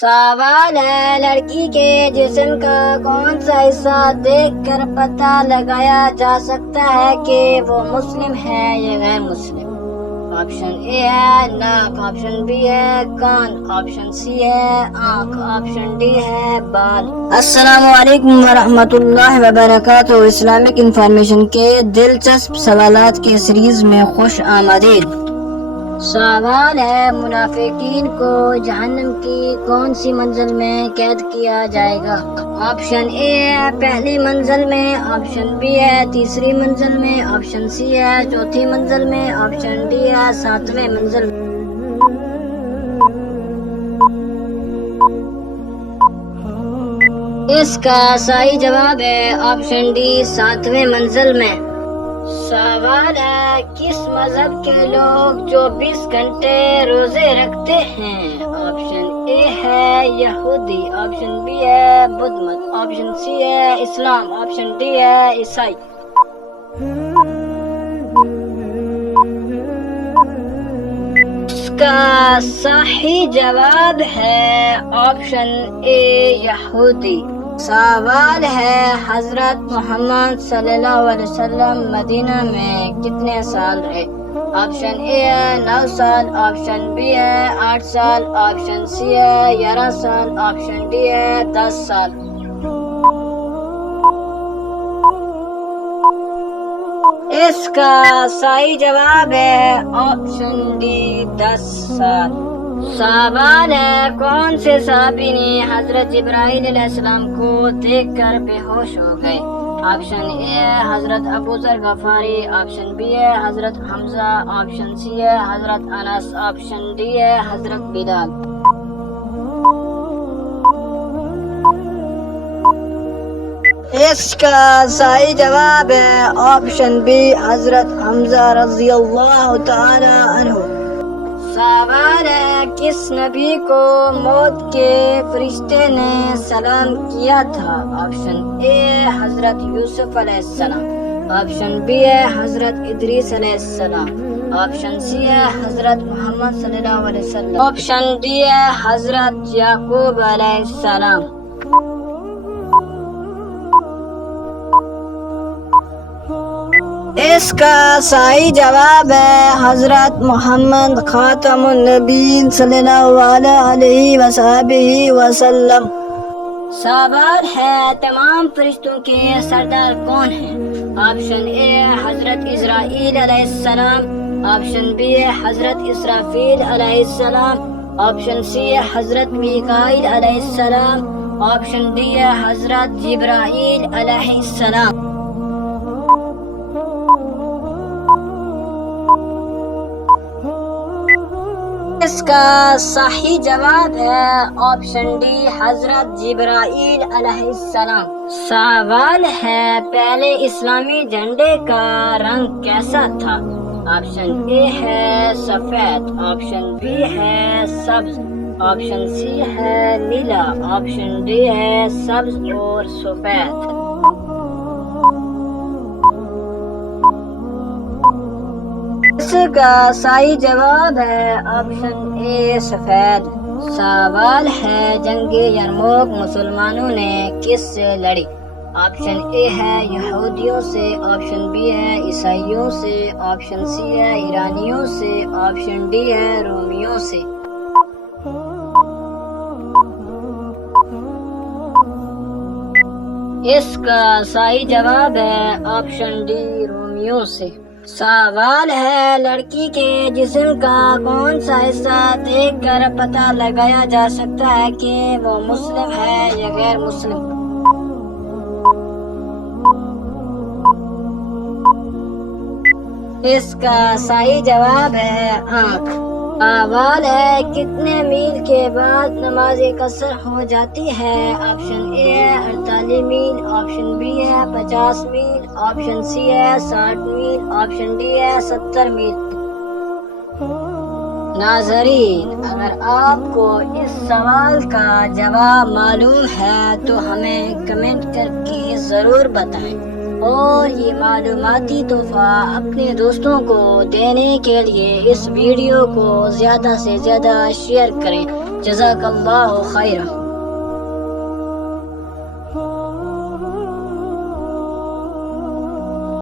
سوال ہے لڑکی کے جسم کا کون سا حصہ دیکھ کر پتہ لگایا جا سکتا ہے کہ وہ مسلم ہے یا غیر مسلم؟ آپشن اے ہے ناک، آپشن بی ہے کان، آپشن سی ہے آنکھ، آپشن ڈی ہے بال۔ السلام علیکم ورحمۃ اللہ وبرکاتہ۔ اسلامک انفارمیشن کے دلچسپ سوالات کے سیریز میں خوش آمدید۔ سوال ہے منافقین کو جہنم کی کون سی منزل میں قید کیا جائے گا؟ آپشن اے ہے پہلی منزل میں، آپشن بی ہے تیسری منزل میں، آپشن سی ہے چوتھی منزل میں، آپشن ڈی ہے ساتویں منزل میں۔ اس کا صحیح جواب ہے آپشن ڈی ساتویں منزل میں۔ سوال ہے کس مذہب کے لوگ 24 گھنٹے روزے رکھتے ہیں؟ آپشن اے ہے یہودی، آپشن بی ہے بدھ مت، آپشن سی ہے اسلام، آپشن ڈی ہے عیسائی۔ اس کا صحیح جواب ہے آپشن اے یہودی۔ سوال ہے حضرت محمد صلی اللہ علیہ وسلم مدینہ میں کتنے سال رہے؟ آپشن اے ہے 9 سال، آپشن بی ہے 8 سال، آپشن سی ہے 11 سال، آپشن ڈی ہے 10 سال۔ اس کا صحیح جواب ہے آپشن ڈی 10 سال۔ سوال ہے کون سے صحابی نے حضرت جبرائیل علیہ السلام کو دیکھ کر بے ہوش ہو گئے؟ آپشن اے ہے حضرت ابو ذر غفاری، آپشن بی ہے حضرت حمزہ، آپشن سی ہے حضرت انس، آپشن ڈی ہے حضرت بلال۔ اس کا صحیح جواب ہے آپشن بی حضرت حمزہ رضی اللہ تعالی عنہ۔ سوال ہے کس نبی کو موت کے فرشتے نے سلام کیا تھا؟ آپشن اے حضرت یوسف علیہ السلام، آپشن بی ہے حضرت ادریس علیہ السلام، آپشن سی ہے حضرت محمد صلی اللہ علیہ وسلم، آپشن ڈی ہے حضرت یعقوب علیہ السلام۔ اس کا صحیح جواب ہے حضرت محمد خاتم النبیین صلی اللہ علیہ وسلم وسلم۔ سوال ہے تمام فرشتوں کے سردار کون ہیں؟ آپشن اے حضرت اسرائیل علیہ السلام، آپشن بی ہے حضرت اسرافیل علیہ السلام، آپشن سی ہے حضرت میکائیل علیہ السلام، آپشن ڈی ہے حضرت جبرائیل علیہ السلام۔ اس کا صحیح جواب ہے آپشن ڈی حضرت جبرائیل علیہ السلام۔ سوال ہے پہلے اسلامی جھنڈے کا رنگ کیسا تھا؟ آپشن اے ہے سفید، آپشن بی ہے سبز، آپشن سی ہے نیلا، آپشن ڈی ہے سبز اور سفید۔ اس کا صحیح جواب ہے آپشن اے سفید۔ سوال ہے جنگ یرموک مسلمانوں نے کس سے لڑی؟ آپشن اے ہے یہودیوں سے، آپشن بی ہے عیسائیوں سے، آپشن سی ہے ایرانیوں سے، آپشن ڈی ہے رومیوں سے۔ اس کا صحیح جواب ہے آپشن ڈی رومیوں سے۔ سوال ہے لڑکی کے جسم کا کون سا حصہ دیکھ کر پتہ لگایا جا سکتا ہے کہ وہ مسلم ہے یا غیر مسلم؟ اس کا صحیح جواب ہے آنکھ۔ سوال ہے کتنے میل کے بعد نماز قصر ہو جاتی ہے؟ آپشن اے ہے 48 میل، آپشن بی ہے 50 میل، آپشن سی ہے 60 میل، آپشن ڈی ہے 70 میل۔ ناظرین اگر آپ کو اس سوال کا جواب معلوم ہے تو ہمیں کمنٹ کر کے ضرور بتائیں، اور یہ معلوماتی تحفہ اپنے دوستوں کو دینے کے لیے اس ویڈیو کو زیادہ سے زیادہ شیئر کریں۔ جزاک اللہ خیرہ.